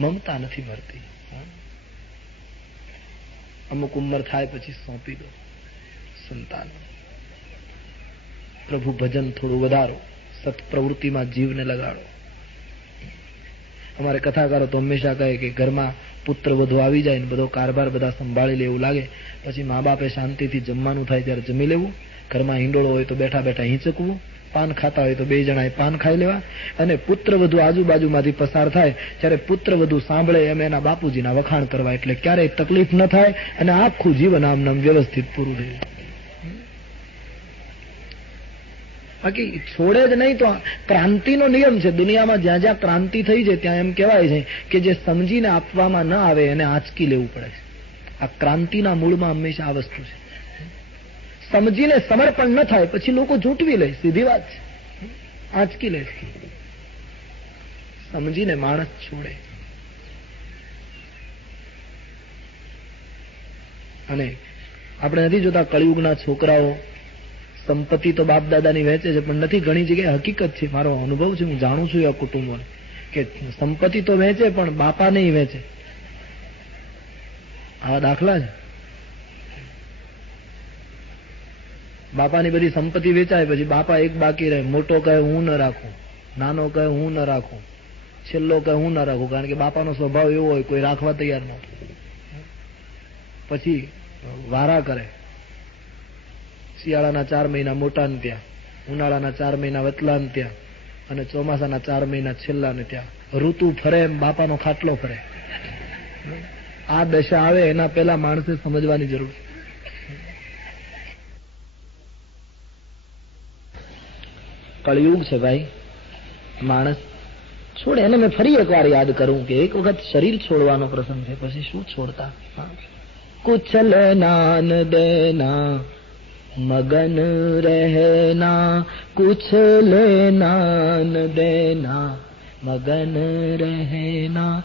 મમતા નથી મળતી. અમુક ઉંમર થાય પછી સોંપી દો સંતાન. પ્રભુ ભજન થોડું વધારો, સત્પ્રવૃત્તિમાં જીવને લગાડો. અમારે કથાકારો તો હંમેશા કહે કે ઘરમાં પુત્ર વધુ આવી જાય ને બધો કારભાર બધા સંભાળી લે એવું લાગે, પછી મા બાપે શાંતિથી જમવાનું થાય ત્યારે જમી લેવું, ઘરમાં હિંડોળો હોય તો બેઠા બેઠા હિંચકવું, પાન ખાતા હોય તો બે જણાએ પાન ખાઈ લેવા, અને પુત્ર વધુ આજુબાજુમાંથી પસાર થાય ત્યારે પુત્ર વધુ સાંભળે એમ એના બાપુજીના વખાણ કરવા, એટલે ક્યારેય તકલીફ ન થાય અને આખું જીવન આમ નામ વ્યવસ્થિત પૂરું થયું. બાકી છોડે જ નહીં તો ક્રાંતિનો નિયમ છે. દુનિયામાં જ્યાં જ્યાં ક્રાંતિ થઈ છે ત્યાં એમ કહેવાય છે કે જે સમજીને આપવામાં ન આવે એને આંચકી લેવું પડે છે. આ ક્રાંતિના મૂળમાં હંમેશા આ વસ્તુ છે. સમજીને સમર્પણ ન થાય પછી લોકો ઝૂંટવી લે, સીધી વાત છે, આંચકી લે. સમજીને માણસ છોડે. અને આપણે નથી જોતા કળિયુગના છોકરાઓ સંપત્તિ તો બાપ દાદાની વહેંચે છે, પણ નથી, ઘણી જગ્યાએ હકીકત છે, મારો અનુભવ છે, હું જાણું છું આ કુટુંબોને, કે સંપત્તિ તો વહેંચે પણ બાપા નહીં વહેંચે. આવા દાખલા છે. બાપાની બધી સંપત્તિ વેચાય પછી બાપા એક બાકી રહે. મોટો કહે હું ન રાખું, નાનો કહે હું ન રાખું, છેલ્લો કહે હું ન રાખું, કારણ કે બાપાનો સ્વભાવ એવો હોય કોઈ રાખવા તૈયાર ન હોય. પછી વારા કરે. શિયાળાના 4 મહિના મોટા ને ત્યાં, ઉનાળાના 4 મહિના વતલા ને ત્યાં, અને ચોમાસાના 4 મહિના છેલ્લા ને ત્યાં. ઋતુ ફરે એમ બાપાનો ખાટલો ફરે. આ દશા આવે એના પહેલા માણસે સમજવાની જરૂર છે. કળિયુગ છે ભાઈ, માણસ છોડે. એને મેં ફરી એકવાર યાદ કરું કે એક વખત શરીર છોડવાનો પ્રસંગ છે, પછી શું છોડતા. કુછ લેના ન દેના મગન રહેના, કુછ લેના ન દેના મગન રહેના,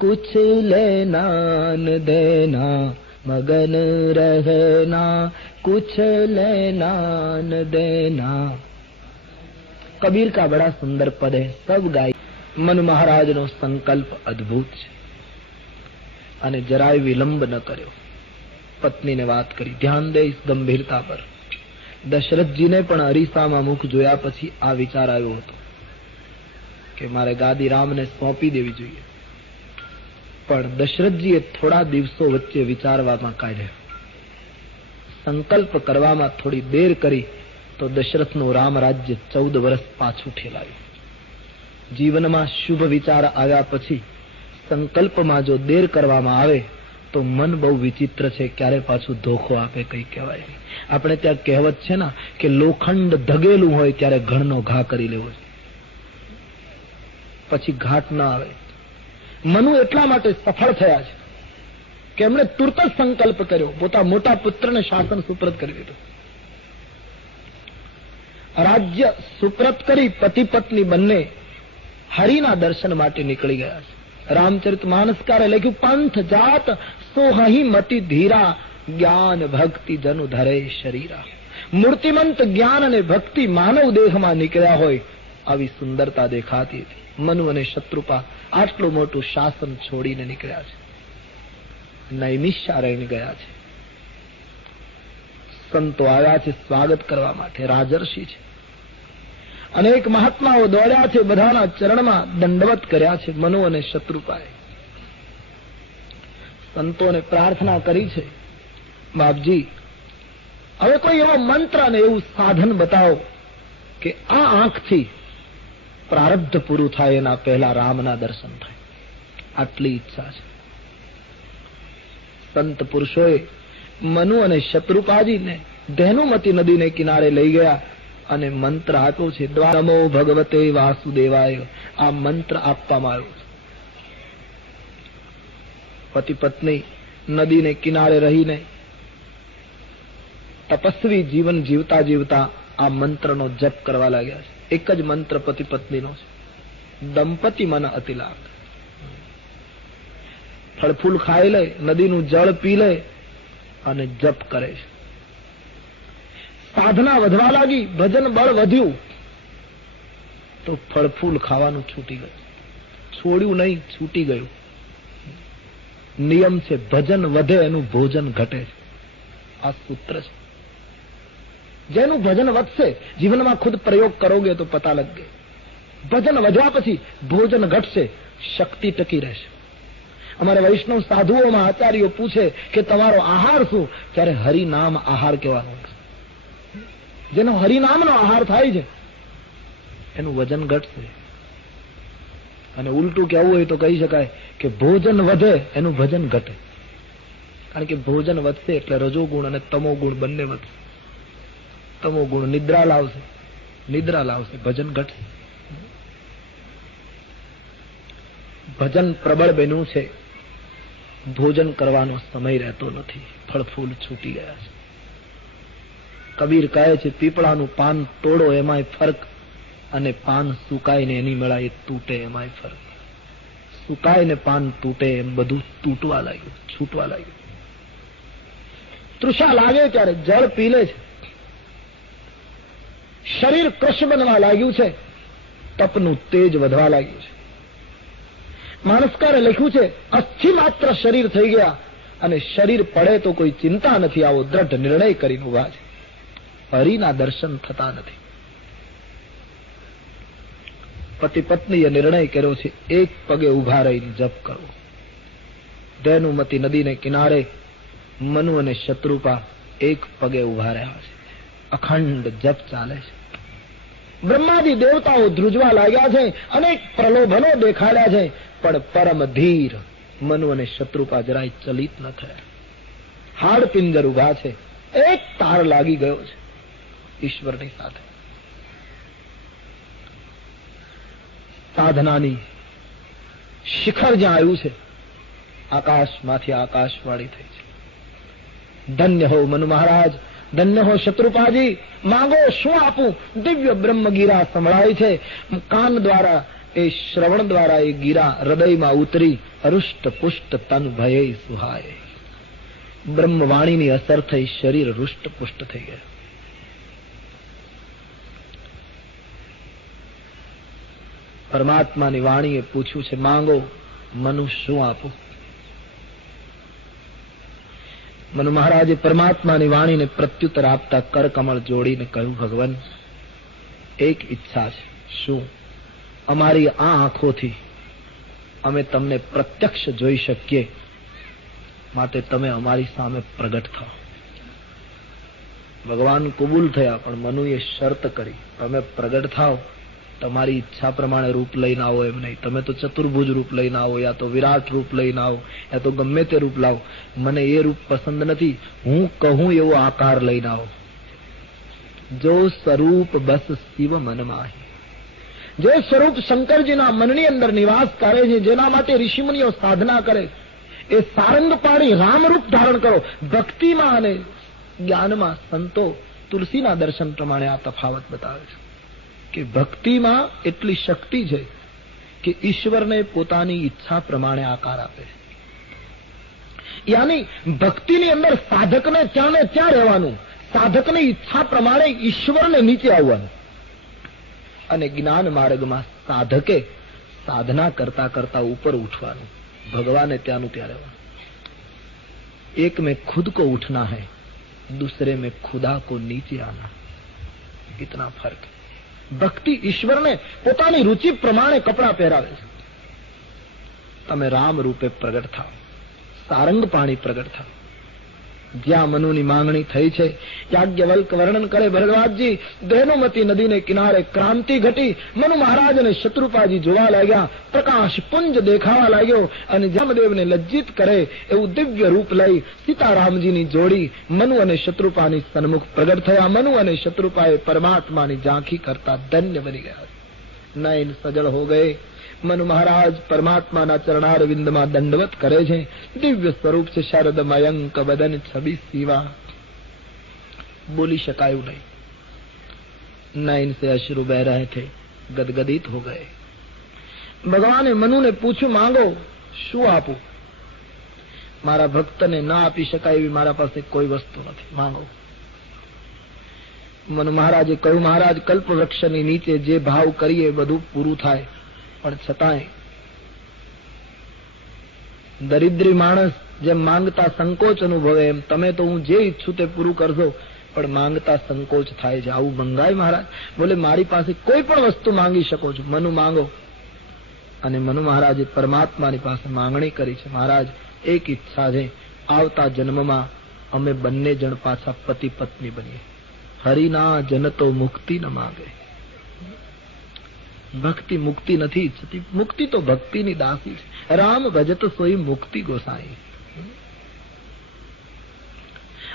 કુછ લેના ન દેના મગન રહેના, કુછ લેના ન દેના. कबीर का बड़ा सुंदर पद है, सब गाय. मन महाराज नो संकल्प अद्भुत है અને જરાય વિલંબ ન કર્યો. પત્નીને વાત કરી, ધ્યાન દે ઇસ ગંભીરતા પર. દશરથજીને પણ અરીસામાં મુખ જોયા પછી આ વિચાર આવ્યો હતો કે મારે ગાદી રામને સોંપી દેવી જોઈએ. પણ દશરથજીએ થોડા દિવસો વચ્ચે વિચારવામાં કાઢ્યા. સંકલ્પ કરવામાં થોડી દેર કરી તો દશરથનું રામ રાજ્ય 14 વર્ષ પાછું ઠેલાયું. જીવનમાં શુભ વિચાર આવ્યા પછી સંકલ્પમાં જો દેર કરવામાં આવે તો મન બહુ વિચિત્ર છે, ક્યારે પાછું ધોખો આપે કઈ કહેવાય નહીં. આપણે ત્યાં કહેવત છે ને કે લોખંડ ધગેલું હોય ત્યારે ઘણનો ઘા કરી લેવો છે, પછી ઘાટ ના આવે. મનુ એટલા માટે સફળ થયા છે કે એમણે તુરત જ સંકલ્પ કર્યો, પોતા મોટા પુત્રને શાસન સુપ્રત કરી દીધું. રાજ્ય સુપ્રત કરી પતિ પત્ની બંને હરિના દર્શન માટે નીકળી ગયા છે. રામચરિત માનસકારે લખ્યું, પંથ જાત સોહી મતિ ધીરા, જ્ઞાન ભક્તિ જનુ ધરે શરીરા. મૂર્તિમંત જ્ઞાન અને ભક્તિ માનવ દેહમાં નીકળ્યા હોય આવી સુંદરતા દેખાતી હતી. મનુ અને શત્રુપા આટલું મોટું શાસન છોડીને નીકળ્યા છે, નૈમિષારણ્ય ગયા છે. સંતો આવ્યા છે સ્વાગત કરવા માટે, રાજર્ષિ છે. અનેક મહાત્માઓ દોડ્યા છે, બધાના ચરણમાં દંડવત કર્યા છે. મનુ અને શત્રુપાએ સંતોને પ્રાર્થના કરી છે, બાપજી હવે કોઈ એવો મંત્ર અને એવું સાધન બતાવો કે આ આંખથી પ્રારબ્ધ પૂરું થાય એના પહેલા રામના દર્શન થાય. આટલી ઈચ્છા છે. સંત પુરુષોએ મનુ અને શત્રુપાજીને ધેનુમતી નદીને કિનારે લઈ ગયા અને મંત્ર આપ્યો છે, નમો ભગવતે વાસુદેવાય. આ મંત્ર આપવામાં આવ્યો છે. પતિ પત્ની નદીને કિનારે રહીને તપસ્વી જીવન જીવતા જીવતા આ મંત્રનો જપ કરવા લાગ્યા છે. એક જ મંત્ર પતિ પત્નીનો છે, દંપતિ મન અતિલાપ. ફળફૂલ ખાઈ લે, નદીનું જળ પી લે અને જપ કરે છે. સાધના વધવા લાગી, ભજન બળ વધ્યું તો ફળફૂલ ખાવાનું છૂટી ગયું. છોડ્યું નહીં, છૂટી ગયું. નિયમ છે, ભજન વધે એનું ભોજન ઘટે છે. આ સૂત્ર છે. જેનું ભજન વધશે, જીવનમાં ખુદ પ્રયોગ કરોગે તો પતા લગ ગયે. ભજન વધ્યા પછી ભોજન ઘટશે, શક્તિ ટકી રહેશે. અમારે વૈષ્ણવ સાધુઓમાં આચાર્યો પૂછે કે તમારો આહાર શું, ત્યારે હરિનામ આહાર કહેવાનો. જેનો હરિનામનો આહાર થાય છે એનું વજન ઘટશે. અને ઉલટું કહેવું હોય તો કહી શકાય કે ભોજન વધે એનું ભજન ઘટે. કારણ કે ભોજન વધશે એટલે રજોગુણ અને તમોગુણ બંને વધશે. તમોગુણ નિદ્રા લાવશે, ભજન ઘટશે. ભજન પ્રબળ બન્યું છે, ભોજન કરવાનો સમય રહેતો નથી, ફળ ફૂલ છૂટી ગયા છે. કબીર કહે છે પીપળાનું પાન તોડો એમાંય ફરક, અને પાન સુકાય ને એની મેળા તૂટે એમાંય ફરક. સુકાય ને પાન તૂટે એમ બધું તૂટવા લાગ્યું, છૂટવા લાગ્યું. તૃષા લાગે ત્યારે જળ પી લે છે. શરીર કૃશ બનવા લાગ્યું છે, તપનું તેજ વધવા લાગ્યું છે. માનસકારે લખ્યું છે અસ્થિ માત્ર શરીર થઈ ગયા અને શરીર પડે તો કોઈ ચિંતા નથી, આવો દ્રઢ નિર્ણય કરીને ઉભા છે. હરિના દર્શન થતા નથી. પતિ પત્નીએ નિર્ણય કર્યો છે એક પગે ઉભા રહીને જપ કરવો. ધેનુમતી નદીને કિનારે મનુ અને શત્રુપા એક પગે ઉભા રહ્યા છે. અખંડ જપ ચાલે છે. બ્રહ્માદિ દેવતાઓ ધ્રુજવા લાગ્યા છે, અનેક પ્રલોભનો દેખાડ્યા છે, પણ પરમ ધીર મનુ અને શત્રુપા જરાય ચલિત ન થયા. હાડ પિંજર ઉભા છે. એક તાર લાગી ગયો છે ઈશ્વરની સાથે. સાધનાની શિખર જ્યાં આવ્યું છે, આકાશમાંથી આકાશવાણી થઈ છે. ધન્ય હો મનુ મહારાજ, ધન્ય હો શત્રુપાજી, માંગો શું આપું. દિવ્ય બ્રહ્મ ગીરા સંભળાય છે. કાન દ્વારા, એ શ્રવણ દ્વારા એ ગીરા હૃદયમાં ઉતરી હૃષ્ટ પુષ્ટ તન ભયે સુહાય. બ્રહ્મવાણીની અસર થઈ, શરીર હૃષ્ટ પુષ્ટ થઈ ગયા. પરમાત્માની વાણીએ પૂછ્યું છે માંગો, મનુ શું આપું. મનુ મહારાજે પરમાત્માની વાણીને પ્રત્યુત્તર આપતા કરકમળ જોડીને કહ્યું ભગવાન, એક ઈચ્છા છે. શું? અમારી આ આંખોથી અમે તમને પ્રત્યક્ષ જોઈ શકીએ, માટે તમે અમારી સામે પ્રગટ થાઓ. ભગવાન કબૂલ થયા, પણ મનુએ શરત કરી, તમે પ્રગટ થાઓ, તમારી ઈચ્છા પ્રમાણે રૂપ લઈને આવો એમ નહીં. તમે તો ચતુર્ભુજ રૂપ લઈને આવો, યા તો વિરાટ રૂપ લઈને આવો, યા તો ગમે તે રૂપ લાવો. મને એ રૂપ પસંદ નથી. હું કહું એવો આકાર લઈને આવો. જો સ્વરૂપ બસ શિવ મન માહી. જે સ્વરૂપ શંકરજીના મનની અંદર નિવાસ કરે છે, જેના માટે ઋષિમુનિઓ સાધના કરે, એ સારંગ પાડી રામરૂપ ધારણ કરો. ભક્તિમાં અને જ્ઞાનમાં સંતો તુલસીના દર્શન પ્રમાણે આ તફાવત બતાવે છે કે ભક્તિમાં એટલી શક્તિ છે કે ઈશ્વરને પોતાની ઈચ્છા પ્રમાણે આકાર આપે. યાની ભક્તિની અંદર સાધકને ત્યાં ને ત્યાં રહેવાનું, સાધકની ઈચ્છા પ્રમાણે ઈશ્વરને નીચે આવવાનું. અને જ્ઞાન માર્ગમાં સાધકે સાધના કરતા કરતા ઉપર ઉઠવાનું, ભગવાને ત્યાંનું ત્યાં રહેવાનું. એક में खुद को उठना है, दूसरे में खुदा को नीचे आना, इतना फर्क. ભક્તિ ઈશ્વરને પોતાની રુચિ પ્રમાણે કપડા પહેરાવે છે. તમે રામ રૂપે પ્રગટ થાઓ, સારંગ પાણી પ્રગટ થાઓ. જ્યાં મનુની માંગણી થઈ છે, યાજ્ઞવલ્ક વર્ણન કરે ભરદ્વાજજી, ધેનુમતી નદીને કિનારે ક્રાંતિ ઘટી. મનુ મહારાજ અને શત્રુપાજી જોવા લાગ્યા, પ્રકાશ પુંજ દેખાવા લાગ્યો, અને જામદેવને લજ્જિત કરે એવું દિવ્ય રૂપ લઈ સીતારામજીની જોડી મનુ અને શત્રુપાની સન્મુખ પ્રગટ થયા. મનુ અને શત્રુપાએ પરમાત્માની ઝાંખી કરતા ધન્ય બની ગયા. નયન સજળ હો ગયે. મનુ મહારાજ પરમાત્માના ચરણાર વિંદમાં દંડવત કરે છે. દિવ્ય સ્વરૂપ છે, શરદ મયંક બદન છબી સીવા. બોલી શકાયું નહીં. નયન સે અશ્રુ બહ રહે થે, ગદગદિત હો ગયે. ભગવાને મનુને પૂછ્યું માંગો, શું આપું. મારા ભક્તને ના આપી શકાય એવી મારા પાસે કોઈ વસ્તુ નથી, માંગો. મનુ મહારાજે કહ્યું મહારાજ, કલ્પ વૃક્ષની નીચે જે ભાવ કરીએ બધું પૂરું થાય, પણ છતાંય દરિદ્રી માણસ જેમ માંગતા સંકોચ અનુભવે એમ તમે તો હું જે ઈચ્છું તે પૂરું કરશો, પણ માંગતા સંકોચ થાય છે. આવું મંગાય મહારાજ? બોલે મારી પાસે કોઈ પણ વસ્તુ માંગી શકો છો, મનુ માંગો. અને મનુ મહારાજે પરમાત્માની પાસે માંગણી કરી છે, મહારાજ એક ઈચ્છા છે, આવતા જન્મમાં અમે બંને જણ પાછા પતિ પત્ની બનીએ. હરિના જન તો મુક્તિ ન માગે. ભક્તિ મુક્તિ નથી ઈચ્છતી, મુક્તિ તો ભક્તિની દાસી છે. રામ ભજત સોઈ મુક્તિ ગોસાઈ.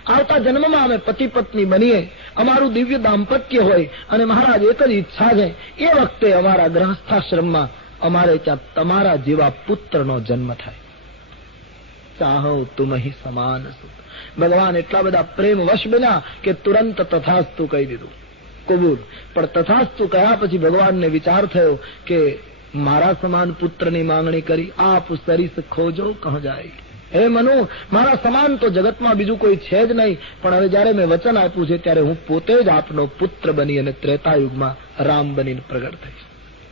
આવતા જન્મમાં અમે પતિ પત્ની બનીએ, અમારું દિવ્ય દાંપત્ય હોય. અને મહારાજ એક જ ઈચ્છા છે, એ વખતે અમારા ગ્રહસ્થાશ્રમમાં અમારે ત્યાં તમારા જેવા પુત્રનો જન્મ થાય. ચાહો તુમ હી સમાન સુત. ભગવાન એટલા બધા પ્રેમ વશ બન્યા કે તુરંત તથાસ્તુ કહી દીધું, કબૂલ. પણ તથાસ્તુ કહ્યા પછી ભગવાનને વિચાર થયો કે મારા સમાન પુત્રની માંગણી કરી, આપ સરીસ ખોજો કહો જાય. હે મનુ, મારા સમાન તો જગતમાં બીજું કોઈ છે જ નહીં, પણ હવે જયારે મેં વચન આપ્યું છે ત્યારે હું પોતે જ આપનો પુત્ર બની અને ત્રેતાયુગમાં રામ બનીને પ્રગટ થઈશ,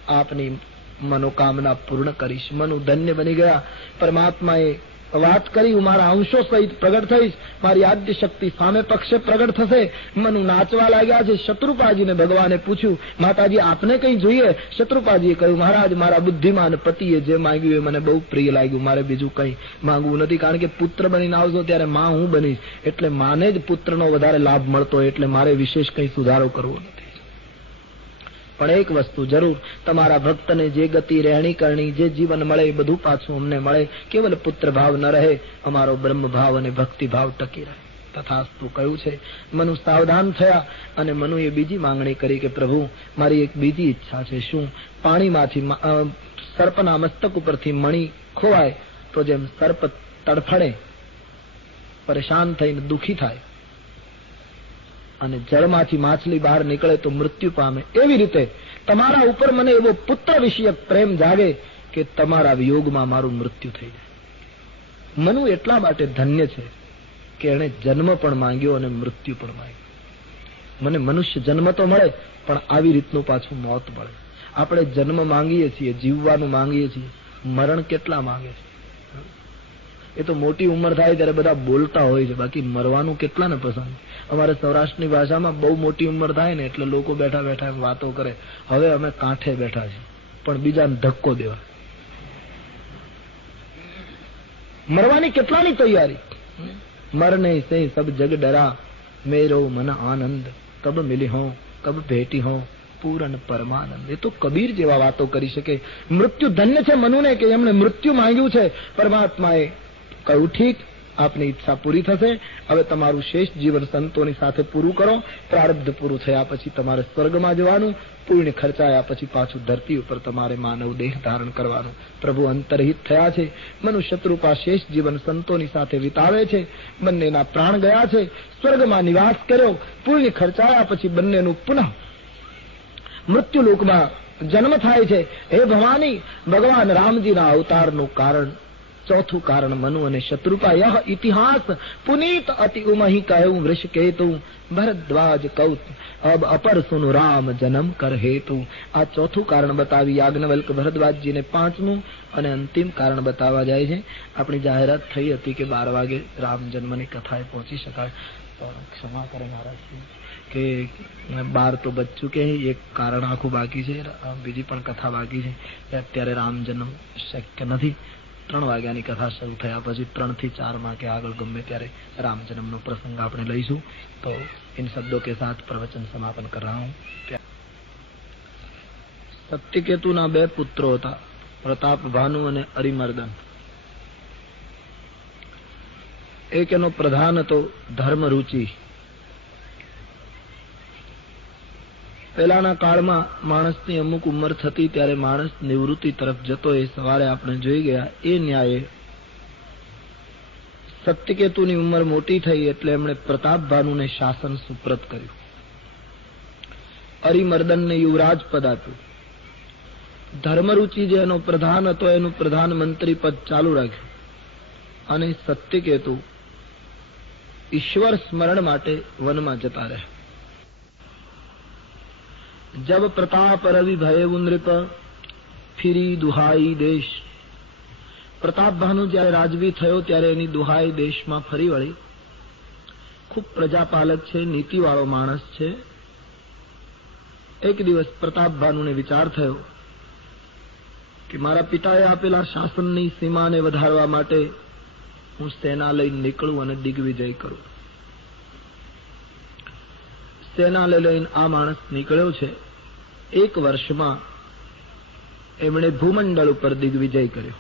આપની મનોકામના પૂર્ણ કરીશ. મનુ ધન્ય બની ગયા. પરમાત્માએ વાત કરી, હું મારા અંશો સહિત પ્રગટ થઈશ, મારી આદ્ય શક્તિ સામે પક્ષે પ્રગટ થશે. મનુ નાચવા લાગ્યા છે. શત્રુપાજીને ભગવાને પૂછ્યું, માતાજી આપને કઈ જોઈએ? શત્રુપાજીએ કહ્યું, મહારાજ મારા બુદ્ધિમાન પતિએ જે માંગ્યું એ મને બહુ પ્રિય લાગ્યું, મારે બીજું કઈ માંગવું નથી. કારણ કે પુત્ર બનીને આવશો ત્યારે માં હું બનીશ, એટલે માને જ પુત્રનો વધારે લાભ મળતો, એટલે મારે વિશેષ કઈ સુધારો કરવો નથી. પણ એક વસ્તુ જરૂર, તમારા ભક્તને જે ગતિ રહેણી કરણી, જે જીવન મળે એ બધું પાછું અમને મળે. કેવલ પુત્ર ભાવ ન રહે, અમારો બ્રહ્મ ભાવ અને ભક્તિ ભાવ ટકી રહે. તથાસ્તુ કહ્યું છે. મનુ સાવધાન થયા અને મનુએ બીજી માંગણી કરી કે પ્રભુ મારી એક બીજી ઈચ્છા છે. શું? પાણીમાંથી સર્પના મસ્તક ઉપરથી મણી ખોવાય તો જેમ સર્પ તડફડે, પરેશાન થઈને દુઃખી થાય, અને જળમાંથી માછલી બહાર નીકળે તો મૃત્યુ પામે, એવી રીતે તમારા ઉપર મને એવો પુત્ર વિષયક પ્રેમ જાગે કે તમારા વિયોગમાં મારું મૃત્યુ થઈ જાય. મનુ એટલા માટે ધન્ય છે કે એણે જન્મ પણ માંગ્યો અને મૃત્યુ પણ માંગ્યો. મને મનુષ્ય જન્મ તો મળે, પણ આવી રીતનું પાછું મોત મળે. આપણે જન્મ માંગીએ છીએ, જીવવાનું માંગીએ છીએ, મરણ કેટલા માંગે છે? એ તો મોટી ઉંમર થાય ત્યારે બધા બોલતા હોય છે, બાકી મરવાનું કેટલાને પસંદ. અમારે સૌરાષ્ટ્રની ભાષામાં બહુ મોટી ઉંમર થાય ને એટલે લોકો બેઠા બેઠા વાતો કરે, હવે અમે કાંઠે બેઠા છીએ પણ બીજાને ધક્કો દેવા. મરવાની કેટલાની તૈયારી. મરને સે સબ જગ ડરા, મેરો મન આનંદ, કબ મિલી હો કબ ભેટી હો પૂરન પરમાનંદ. એ તો કબીર જેવા વાતો કરી શકે. મૃત્યુ ધન્ય છે મનુને કે એમણે મૃત્યુ માંગ્યું છે. પરમાત્માએ કહ્યું, ઠીક, આપની ઈચ્છા પૂરી થશે. હવે તમારું શેષ જીવન સંતોની સાથે પૂરું કરો. પ્રારબ્ધ પૂરું થયા પછી તમારે સ્વર્ગમાં જવાનું, પુણ્ય ખર્ચાયા પછી પાછું ધરતી ઉપર તમારે માનવ દેહ ધારણ કરવાનું. પ્રભુ અંતરહિત થયા છે. મનુ શત્રુપા શેષ જીવન સંતોની સાથે વિતાવે છે. બંનેના પ્રાણ ગયા છે. સ્વર્ગમાં નિવાસ કર્યો. પુણ્ય ખર્ચાયા પછી બંનેનું પુનઃ મૃત્યુલોકમાં જન્મ થાય છે. હે ભવાની, ભગવાન રામજીના અવતારનું કારણ, ચોથું કારણ મનુ અને શત્રુપા. યહ ઇતિહાસ પુનીત અતિ ઉમહી કહ્યું વૃષકેતુ, ભરદ્વાજ કૌત અબ અપર સુनु રામ જન્મ કર હેતુ. આ ચોથું કારણ બતાવી યાજ્ઞવલ્ક ભરદ્વાજજીને. પાંચમું અને અંતિમ કારણ બતાવવા જાય છે. આપણી જાહેરાત થઈ હતી કે 12 વાગે રામ જન્મની કથાએ પહોંચી શકાય. ક્ષમા કરે મહારાજ કે 12 તો બચ ચુકે. એક કારણ આખું બાકી છે, બીજી પણ કથા બાકી છે. અત્યારે રામ જન્મ શક્ય નથી. 3 વાગ્યાની કથા શરૂ થયા પછી 3 થી 4 કે આગળ ગમે ત્યારે રામ જન્મનો પ્રસંગ આપણે લઈશું. તો इन शब्दों के साथ प्रवचन समापन कर रहा हूँ. સત્યકેતુના 2 પુત્રો હતા, પ્રતાપ ભાનુ અને અરિમર્દન. એક એનો પ્રધાન હતો ધર્મરુચિ. પહેલાના કાળમાં માણસની અમુક ઉંમર થતી ત્યારે માણસ નિવૃત્તિ તરફ જતો, એ સવારે આપણે જોઈ ગયા. એ ન્યાયે સત્યકેતુની ઉંમર મોટી થઈ એટલે એમણે પ્રતાપ ભાનુને શાસન સુપ્રત કર્યું. અરિમર્દનને યુવરાજ પદ આપ્યું. ધર્મરુચિ જે એનો પ્રધાન હતો એનું પ્રધાનમંત્રી પદ ચાલુ રાખ્યું. અને સત્યકેતુ ઈશ્વર સ્મરણ માટે વનમાં જતા રહ્યા. जब प्रताप रवि भय नृप फिरी दुहाई देश પ્રતાપભાનુ જ્યારે રાજવી થયો ત્યારે એની દુહાઈ દેશમાં ફરી વળી. ખૂબ પ્રજાપાલક છે, નીતિવાળો માણસ છે. એક દિવસ પ્રતાપભાનુને વિચાર થયો કે મારા પિતાએ આપેલા શાસનની સીમાને વધારવા માટે હું સેના લઈને નીકળું અને દિગ્વિજય કરું. સેના લઈને આ માણસ નીકળ્યો છે. 1 વર્ષમાં એમણે ભૂમંડળ ઉપર દિગ્વિજય કર્યો.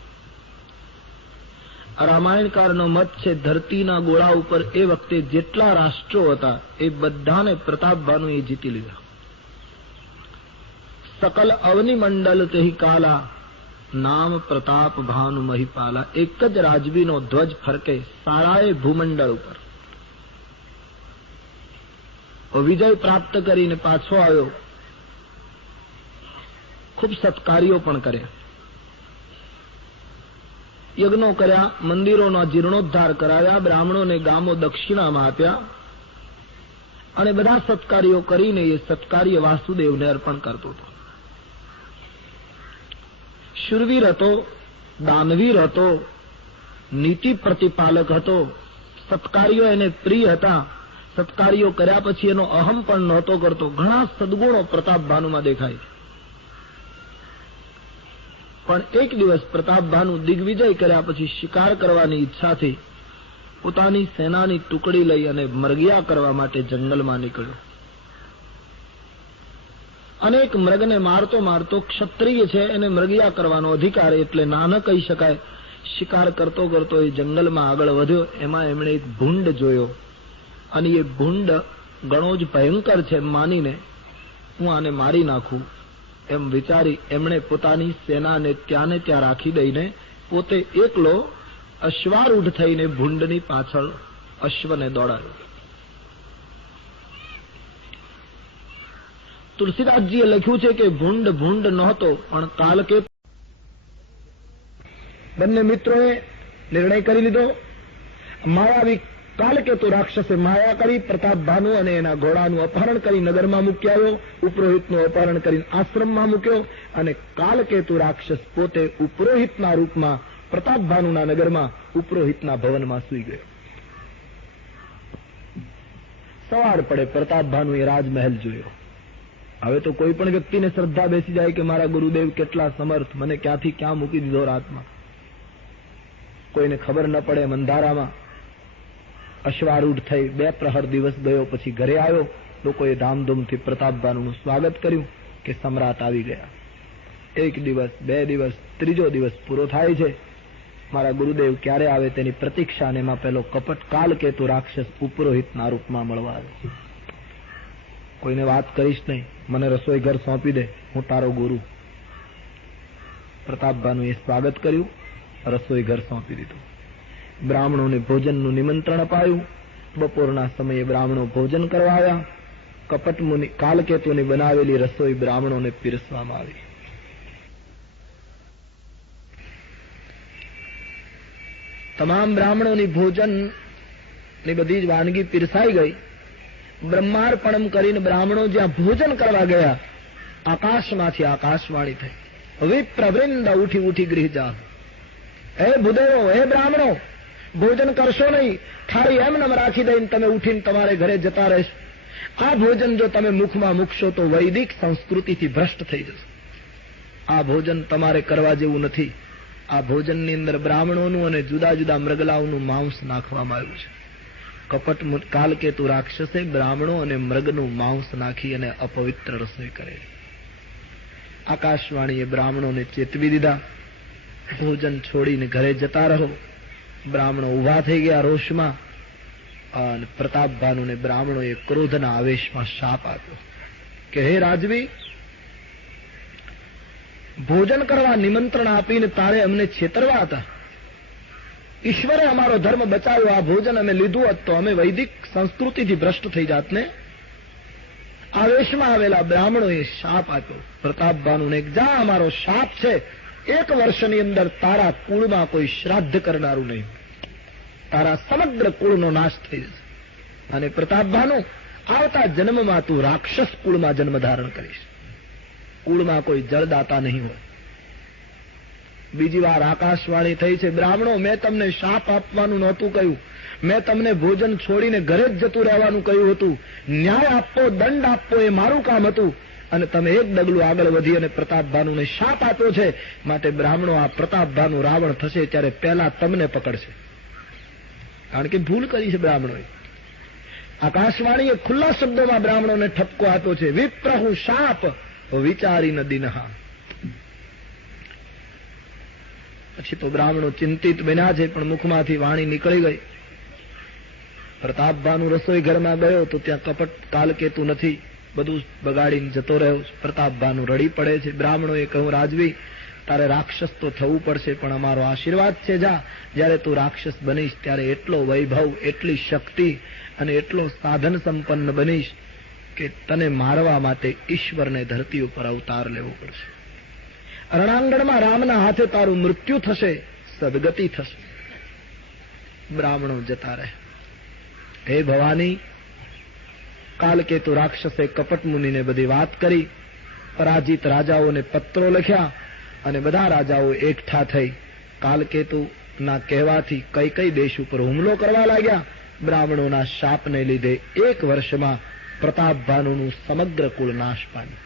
રામાયણકારનો મત છે ધરતીના ગોળા ઉપર એ વખતે જેટલા રાષ્ટ્રો હતા એ બધાને પ્રતાપભાનુએ જીતી લીધા. સકલ અવનિ મંડલ તેહી કાલા, નામ પ્રતાપ ભાનુ મહિપાલા. એક જ રાજવીનો ધ્વજ ફરકે સારાએ ભૂમંડળ ઉપર. વિજય પ્રાપ્ત કરીને પાછો આવ્યો. ખૂબ સત્કાર્યો પણ કર્યા, યજ્ઞો કર્યા, મંદિરોનો જીર્ણોદ્ધાર કરાવ્યા, બ્રાહ્મણોને ગામો દક્ષિણામાં આપ્યા અને બધા સત્કાર્યો કરીને એ સત્કાર્ય વાસુદેવને અર્પણ કરતો હતો. શૂરવીર હતો, દાનવીર હતો, નીતિ પ્રતિપાલક હતો. સત્કાર્યો એને પ્રિય હતા. સત્કાર્યો કર્યા પછી એનો અહમ પણ નહોતો કરતો. ઘણા સદગુણો પ્રતાપભાનુમાં દેખાય. પણ એક દિવસ પ્રતાપભાનુ દિગ્વિજય કર્યા પછી શિકાર કરવાની ઈચ્છાથી પોતાની સેનાની ટુકડી લઈ અને મરગિયા કરવા માટે જંગલમાં નીકળ્યો. અનેક મૃગને મારતો મારતો, ક્ષત્રિય છે એને મરગિયા કરવાનો અધિકાર એટલે ના ન કહી શકાય, શિકાર કરતો કરતો એ જંગલમાં આગળ વધ્યો. એમાં એમણે એક ભૂંડ જોયો અને એ ભૂંડ ઘણો જ ભયંકર છે એમ માનીને હું આને મારી નાખું એમ વિચારી એમણે પોતાની સેનાને ત્યાં ને ત્યાં રાખી દઈને પોતે એકલો અશ્વારૂઢ થઈને ભૂંડની પાછળ અશ્વને દોડાવ્યો. તુલસીદાસજીએ લખ્યું છે કે ભૂંડ ભૂંડ નહોતો પણ કાલકેતુ. બંને મિત્રોએ નિર્ણય કરી લીધો. માયાવી કાલકેતુ રાક્ષસે માયા કરી પ્રતાપભાનુ અને એના ઘોડાનું અપહરણ કરી નગરમાં મૂકી આવ્યો. ઉપરોહિતનું અપહરણ કરીને આશ્રમમાં મૂક્યો અને કાલકેતુ રાક્ષસ પોતે ઉપરોહિતના રૂપમાં પ્રતાપભાનુના નગરમાં ઉપરોહિતના ભવનમાં સૂઈ ગયો. સવાર પડે પ્રતાપભાનુએ રાજમહેલ જોયો. હવે તો કોઈ પણ વ્યક્તિને શ્રદ્ધા બેસી જાય કે મારા ગુરુદેવ કેટલા સમર્થ, મને ક્યાંથી ક્યાં મૂકી દીધો રાતમાં. કોઈને ખબર ન પડે. અંધારામાં અશ્વારૂઢ થઈ 2 પ્રહર દિવસ ગયો. પછી ઘરે આવ્યો. લોકોએ ધામધૂમથી પ્રતાપભાનુનું સ્વાગત કર્યું કે સમ્રાટ આવી ગયા. 1 દિવસ, 2 દિવસ, 3જો દિવસ પૂરો થાય છે. મારા ગુરુદેવ ક્યારે આવે તેની પ્રતીક્ષા. અને એમાં પેલો કપટ કાલકેતુ રાક્ષસ ઉપરોહિતના રૂપમાં મળવા આવે. કોઈને વાત કરીશ નહીં, મને રસોઈ ઘર સોંપી દે, હું તારો ગુરુ. પ્રતાપભાનુએ સ્વાગત કર્યું, રસોઈ ઘર સોંપી દીધું. બ્રાહ્મણોને ભોજનનું નિમંત્રણ અપાયું. બપોરના સમયે બ્રાહ્મણો ભોજન કરવા આવ્યા. કપટ મુનિ કાલકેતુની બનાવેલી રસોઈ બ્રાહ્મણોને પીરસવામાં આવી. તમામ બ્રાહ્મણોની ભોજનની બધી જ વાનગી પીરસાઈ ગઈ. બ્રહ્માર્પણમ કરીને બ્રાહ્મણો જ્યાં ભોજન કરવા ગયા, આકાશમાંથી આકાશવાણી થઈ, વિપ્રવૃંદ ઉઠી ઉઠી ગૃહ જા. હે ભૂદેવો, હે બ્રાહ્મણો, ભોજન કરશો નહીં. થાળી એમનેમ રાખી દઈને તમે ઉઠીને તમારે ઘરે જતા રહેશો. આ ભોજન જો તમે મુખમાં મૂકશો તો વૈદિક સંસ્કૃતિથી ભ્રષ્ટ થઈ જશે. આ ભોજન તમારે કરવા જેવું નથી. આ ભોજનની અંદર બ્રાહ્મણોનું અને જુદા જુદા મૃગલાઓનું માંસ નાખવામાં આવ્યું છે. કપટ કાલકેતુ રાક્ષસે બ્રાહ્મણો અને મૃગનું માંસ નાખી અને અપવિત્ર રસોઈ કરે. આકાશવાણીએ બ્રાહ્મણોને ચેતવી દીધા, ભોજન છોડીને ઘરે જતા રહો. બ્રાહ્મણો ઉભા થઈ ગયા રોષમાં. અને પ્રતાપભાનુને બ્રાહ્મણોએ ક્રોધના આવેશમાં શાપ આપ્યો કે હે રાજવી, ભોજન કરવા નિમંત્રણ આપીને તારે અમને છેતરવા હતા. ઈશ્વરે અમારો ધર્મ બચાવ્યો. આ ભોજન અમે લીધું હોત તો અમે વૈદિક સંસ્કૃતિથી ભ્રષ્ટ થઈ જાતને. આવેશમાં આવેલા બ્રાહ્મણોએ શાપ આપ્યો પ્રતાપભાનુને, જા, અમારો શાપ છે, 1 વર્ષની અંદર તારા કુળમાં કોઈ શ્રાદ્ધ કરનારું નહીં. તારા સમગ્ર કુળનો નાશ થઈ જશે. અને પ્રતાપભાનુ, આવતા જન્મમાં તું રાક્ષસ કુળમાં જન્મ ધારણ કરીશ. કુળમાં કોઈ જળદાતા નહીં હોય. બીજી વાર આકાશવાણી થઈ છે, બ્રાહ્મણો, મેં તમને શાપ આપવાનું નહોતું કહ્યું, મેં તમને ભોજન છોડીને ઘરે જ જતું રહેવાનું કહ્યું હતું, ન્યાય આપવો, દંડ આપવો એ મારું કામ હતું, અને તમે એક ડગલું આગળ વધી અને પ્રતાપભાનુને શાપ આપ્યો છે. માટે બ્રાહ્મણો, આ પ્રતાપભાનુ રાવણ થશે ત્યારે પહેલા તમને પકડશે, કારણ કે ભૂલ કરી છે બ્રાહ્મણોએ. આકાશવાણીએ ખુલ્લા શબ્દોમાં બ્રાહ્મણોને ઠપકો આપ્યો છે, વિપ્રહુ શાપ વિચારી નદીનહા. પછી તો બ્રાહ્મણો ચિંતિત બન્યા છે, પણ મુખમાંથી વાણી નીકળી ગઈ. પ્રતાપભાનુ રસોઈ ઘરમાં ગયો તો ત્યાં કપટ કાલકેતુ નથી, બધું બગાડીને જતો રહ્યો. પ્રતાપભાનુ રડી પડે છે. બ્રાહ્મણોએ કહ્યું, રાજવી, તારે રાક્ષસ તો થવું પડશે, પણ અમારો આશીર્વાદ છે, જા, જ્યારે તું રાક્ષસ બનીશ ત્યારે એટલો વૈભવ, એટલી શક્તિ અને એટલો સાધન સંપન્ન બનીશ કે તને મારવા માટે ઈશ્વરને ધરતી ઉપર અવતાર લેવો પડશે. રણાંગણમાં રામના હાથે તારું મૃત્યુ થશે, સદગતિ થશે. બ્રાહ્મણો જતા રહે. હે ભવાની, કાલકેતુ રાક્ષસે કપટ મુનિને બધી વાત કરી. પરાજિત રાજાઓને પત્રો લખ્યા અને બધા રાજાઓ એકઠા થઈ કાલકેતુના કહેવાથી કઈ દેશ ઉપર હુમલો કરવા લાગ્યા. બ્રાહ્મણોના શાપને લીધે 1 વર્ષમાં પ્રતાપભાનુનું સમગ્ર કુળ નાશ પામ્યું.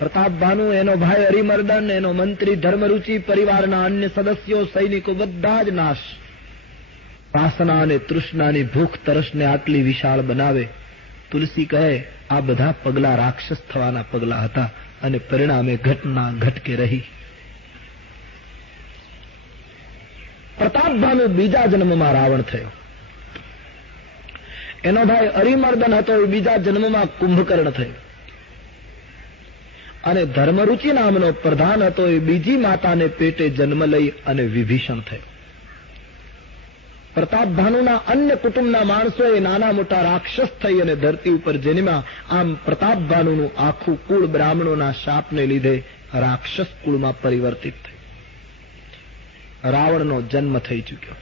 પ્રતાપભાનુ, એનો ભાઈ હરિમર્દન, એનો મંત્રી ધર્મરુચિ, પરિવારના અન્ય સદસ્યો, સૈનિકો બધા જ નાશ. વાસના અને તૃષ્ણાની ભૂખ તરસને આટલી વિશાળ બનાવે. તુલસી કહે, આ બધા પગલા રાક્ષસ થવાના પગલા હતા અને પરિણામે ઘટના ઘટકે રહી. પ્રતાપભાનુ બીજા જન્મમાં રાવણ થયો. એનો ભાઈ હરિમર્દન હતો, એ બીજા જન્મમાં કુંભકર્ણ થયો. અને ધર્મરુચિ નામનો પ્રધાન હતો, એ બીજી માતાને પેટે જન્મ લઈ અને વિભીષણ થયો. પ્રતાપભાનુના અન્ય કુટુંબના માણસોએ નાના મોટા રાક્ષસ થઈ અને ધરતી ઉપર જન્મ્યા. આમ પ્રતાપભાનુનું આખું કુળ બ્રાહ્મણોના શાપને લીધે રાક્ષસ કુળમાં પરિવર્તિત થયું. રાવણનો જન્મ થઈ ચૂક્યો.